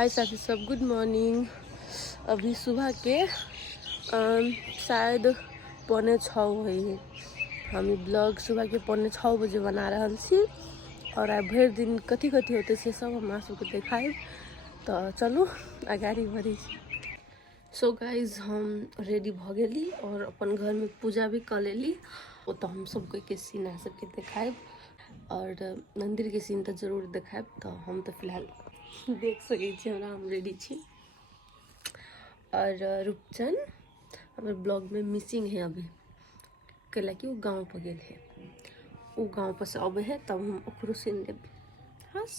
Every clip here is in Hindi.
हाय साथी सब, गुड मॉर्निंग। अभी सुबह के शायद 5:45 हुई। हम ब्लॉग सुबह के 5:45 बजे बना रहा छी और आई भर दिन कथी कथी होते से सब हम सबके देखाए। तो चलू आगाड़ी बढ़ी। सो गाइज हम रेडी भ गेली और अपन घर में पूजा भी कर लेली। वो तो हम सब कोई के सीन आ सबके देखाए और मंदिर के सीन तो जरूर देखाए। तो हम तो फिलहाल देख सके हमरा हम रेडी छी। और रूपचन हमारे ब्लॉग में मिसिंग है अभी, कैला कि वो गाँव पर गए है। वो गाँव पर से अबे है तब हम ओकरो सीन देब। हस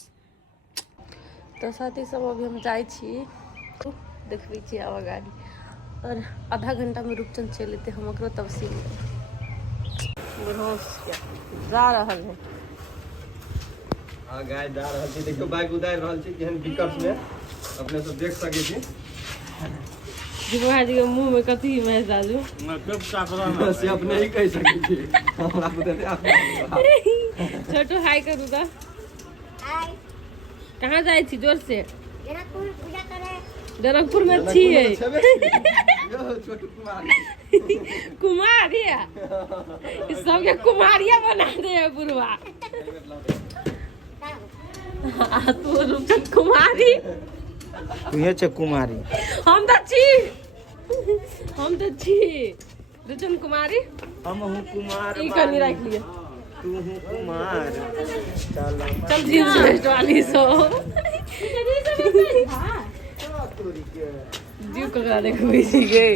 तो साथी सब अभी हम जाए छी, देखबे छी आवा गाड़ी और आधा घंटा में रूपचन चल लेते हम ओकरो तब सीन देब। जा रहा है हाँ गाय जा रहा थी। देखो बाइक उतार रहा थी केहन विकट में अपने सब देख सके छी। जीवा जी के मुंह में कथी मैं जाजू मैं कब काट रहा हूं से अपने ही कह सके छी। हमरा को देते आप छोटू हाय करू दा। हाय कहां जाई छी? जोर से। जनकपुर पूजा करे। जनकपुर में छी है। यो छोटू कुमार कुमारिया इस सब के कुमारिया बना दे है बुरवा। तू रूपचन कुमारी, तू ये छ कुमारी। हम तो छी रूपचन कुमारी। हम हूं कुमार। ई कनी रख लिया। तू हूं कुमार। चल जींस वेस्ट वाली सो जीव ककरा देखबे छी गे।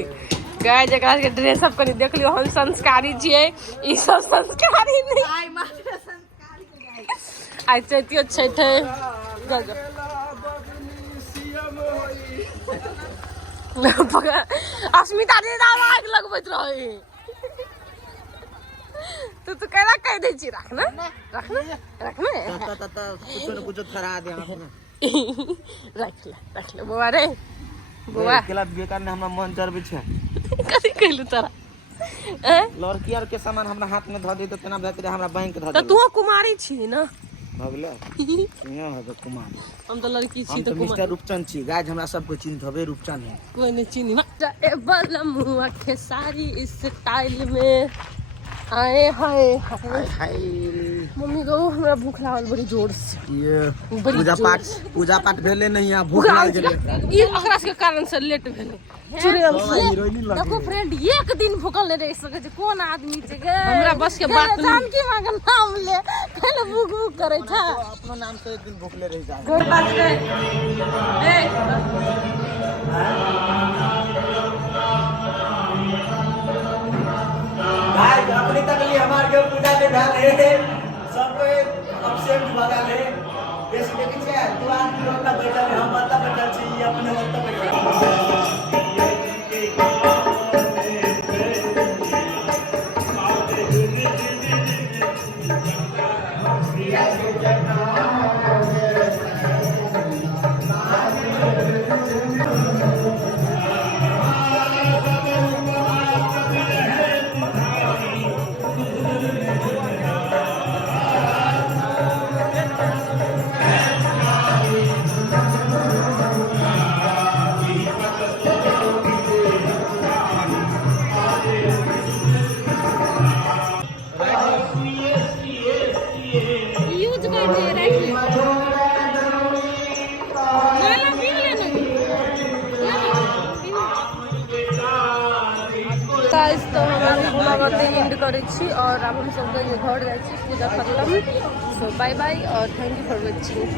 गाय जकरा के ड्रेस अप कनी देख लियो। हम संस्कारी छियै, ई सब संस्कारी नहीं। आइ मात्र संस्कारी के गाय। आइ चैतियो छैठ है गज अस्मिता दे आवाज लगबैत रही। तू कैला कह दे छी रखना कुछ न कुछ थरा दे हाथ में। रख ले बुआ रे बुआ। केला बेकार ने हमरा मन जरबे छै। कथी कहलू तोरा? लड़की आर के सामान हमरा हाथ में ध दे तो केना भेत रे हमरा बैंक ध दे। तो तू कुमारी छी ना? भगले यहाँ है कुमार। हम तो लड़की छी। हम तो मिस्टर रूपचन छी। गाइस हमरा सबको चिन्ह हबे रूपचन है। कोई नहीं चिन्ह ए बलमुआ के सारी स्टाइल में आए हाय हाय। मम्मी को हमरा भूख लागल बड़ी जोर से। ये बड़ी पूजा पाठ भेले नहीं यहाँ भूख लाग गेले। ई ओकरा के कारण से लेट भेले। चुड़ैल से देखो फ्रेंड एक दिन भूखल नहीं रह सके छै। कोन आदमी छै गे? हमरा बस के बात नहीं। जानकी मां के नाम ले पहले भूख भूख करे था। अपनो नाम से एक दिन भूखले रह जाए। गोर बात रे ए गाइस अपनी तकली हमार के पूजा के भेले सब अपसेंट भगा ले। जैसे देखै छै तू आदमी ओता बैठल है, हम ओता बैठल छी, अपने ओता बैठल। तो हम ब्लॉग एंड करे छी और अब हम सब घर जाए छी। पूजा खत्म। सो बाय बाय और थैंक यू फॉर वॉचिंग।